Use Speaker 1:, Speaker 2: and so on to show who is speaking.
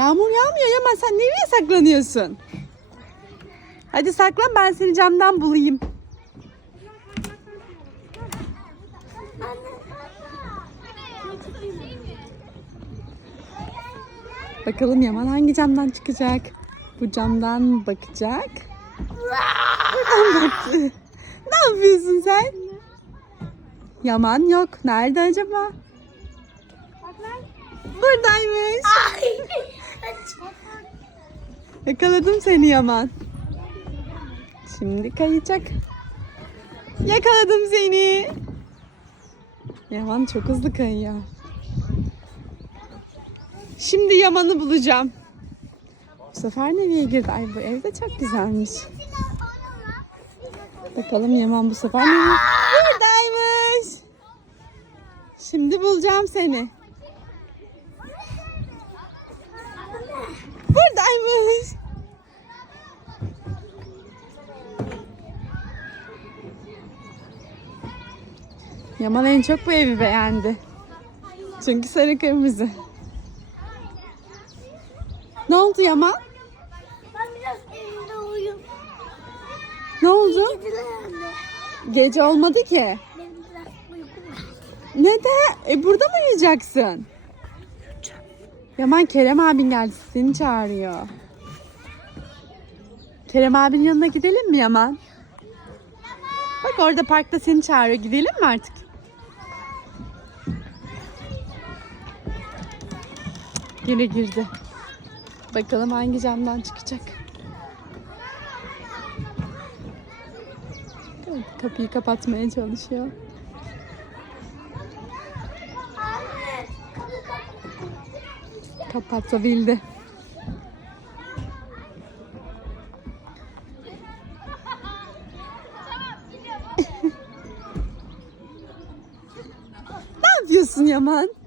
Speaker 1: Yağmur yağmıyor Yaman sen nereye saklanıyorsun? Hadi saklan ben seni camdan bulayım. Bakalım Yaman hangi camdan çıkacak? Bu camdan bakacak. Buradan. Ne yapıyorsun sen? Yaman yok. Nerede acaba? Buradaymış. Yakaladım seni Yaman. Şimdi kayacak. Yakaladım seni. Yaman çok hızlı kayıyor. Şimdi Yaman'ı bulacağım. Bu sefer nereye girdi? Ay bu evde çok güzelmiş. Bakalım Yaman bu sefer nereye? Buradaymış. Şimdi bulacağım seni. Buradaymış. Yaman en çok bu evi beğendi. Çünkü sarı kırmızı. Ne oldu Yaman?
Speaker 2: Ben biraz evimde uyuyayım.
Speaker 1: Ne oldu? Gece olmadı ki.
Speaker 2: Benim biraz uykum var.
Speaker 1: Neden? E burada mı uyuyacaksın? Yaman Kerem abin geldi seni çağırıyor. Kerem abinin yanına gidelim mi Yaman? Bak orada parkta seni çağırıyor. Gidelim mi artık? Yine girdi. Bakalım hangi camdan çıkacak. Kapıyı kapatmaya çalışıyor. Kapatabildi. ne yapıyorsun Yaman?